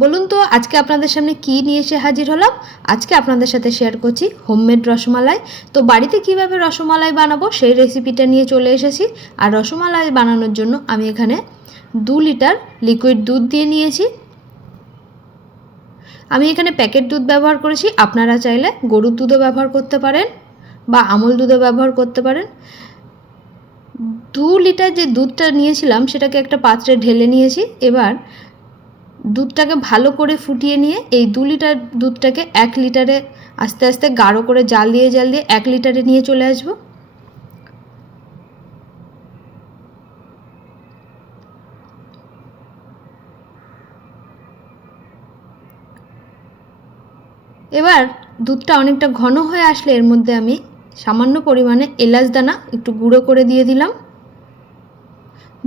বলুন তো আজকে আপনাদের সামনে কি নিয়ে এসে হাজির হলাম। আজকে আপনাদের সাথে শেয়ার করছি হোমমেড রসমালাই। তো বাড়িতে কিভাবে রসমালাই বানাবো সেই রেসিপিটা নিয়ে চলে এসেছি। আর রসমালাই বানানোর জন্য আমি এখানে 2 লিটার লিকুইড দুধ দিয়ে নিয়েছি। আমি এখানে প্যাকেট দুধ ব্যবহার করেছি, আপনারা চাইলে গরুর দুধও ব্যবহার করতে পারেন বা আমুল দুধও ব্যবহার করতে পারেন। 2 লিটার যে দুধটা নিয়েছিলাম সেটাকে একটা পাত্রে ঢেলে নিয়েছি। এবার দুধটাকে ভালো করে ফুটিয়ে নিয়ে এই 2 লিটার দুধটাকে 1 লিটারে আস্তে আস্তে গাঢ় করে জাল দিয়ে 1 লিটারে নিয়ে চলে আসবো। এবার দুধটা অনেকটা ঘন হয়ে আসলে এর মধ্যে আমি সামান্য পরিমাণে এলাচ দানা একটু গুঁড়ো করে দিয়ে দিলাম।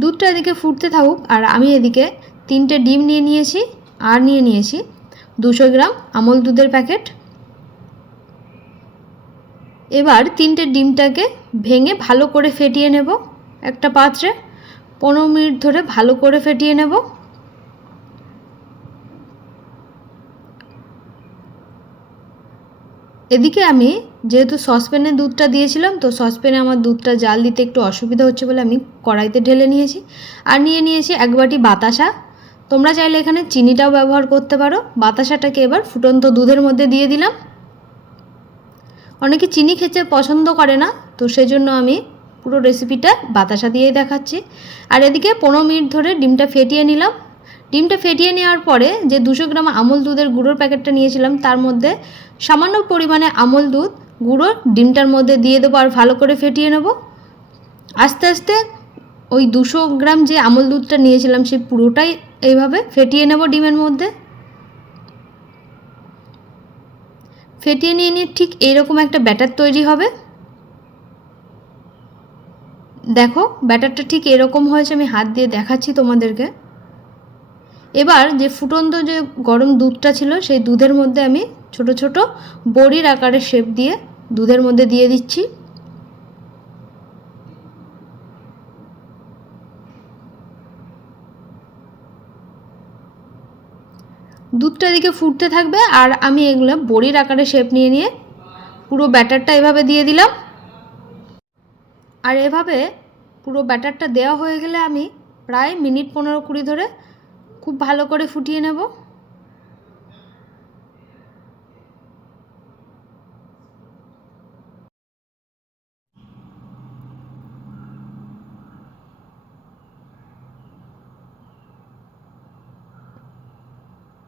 দুধটা এদিকে ফুটতে থাকুক আর আমি এদিকে 3টে ডিম নিয়ে নিয়েছি আর নিয়ে নিয়েছি 200 গ্রাম আমুল দুধের প্যাকেট। এবার 3টে ডিমটাকে ভেঙে ভালো করে ফেটিয়ে নেব একটা পাত্রে। 15 মিনিট ধরে ভালো করে ফেটিয়ে নেব। এদিকে আমি যেহেতু সসপ্যানে দুধটা দিয়েছিলাম, তো সসপ্যানে আমার দুধটা জাল দিতে একটু অসুবিধা হচ্ছে বলে আমি কড়াইতে ঢেলে নিয়েছি। আর নিয়ে নিয়েছি 1 বাটি বাতাসা। তোমরা চাইলে এখানে চিনিটাও ব্যবহার করতে পারো। বাতাসাটাকে এবার ফুটন্ত দুধের মধ্যে দিয়ে দিলাম। অনেকে চিনি খেতে পছন্দ করে না, তো সেজন্য আমি পুরো রেসিপিটা বাতাসা দিয়েই দেখাচ্ছি। আর এদিকে 15 মিনিট ধরে ডিমটা ফেটিয়ে নিলাম। ডিমটা ফেটিয়ে নেওয়ার পরে যে 200 গ্রাম আমুল দুধের গুঁড়োর প্যাকেটটা নিয়েছিলাম তার মধ্যে সামান্য পরিমাণে আমুল দুধ গুঁড়ো ডিমটার মধ্যে দিয়ে দেবো আর ভালো করে ফেটিয়ে নেব। আস্তে আস্তে ওই 200 গ্রাম যে আমুল দুধটা নিয়েছিলাম সেই পুরোটাই এইভাবে ফেটিয়ে নেব ডিমের মধ্যে। ফেটিয়ে নিয়ে ঠিক এইরকম একটা ব্যাটার তৈরি হবে। দেখো ব্যাটারটা ঠিক এরকম হয়েছে, আমি হাত দিয়ে দেখাচ্ছি তোমাদেরকে। এবার যে ফুটন্ত যে গরম দুধটা ছিল সেই দুধের মধ্যে আমি ছোট ছোট বড়ির আকারে শেপ দিয়ে দুধের মধ্যে দিয়ে দিচ্ছি। দুধটা এদিকে ফুটতে থাকবে আর আমি এগুলো বড়ির আকারে শেপ নিয়ে নিয়ে পুরো ব্যাটারটা এভাবে দিয়ে দিলাম। আর এভাবে পুরো ব্যাটারটা দেওয়া হয়ে গেলে আমি প্রায় মিনিট 15-20 ধরে খুব ভালো করে ফুটিয়ে নেব।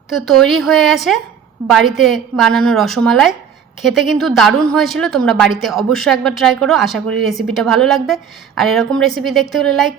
তো তৈরি হয়ে গেছে বাড়িতে বানানো রসমালাই। খেতে কিন্তু দারুণ হয়েছিল। তোমরা বাড়িতে অবশ্যই একবার ট্রাই করো। আশা করি রেসিপিটা ভালো লাগবে। আর এরকম রেসিপি দেখতে হলে লাইক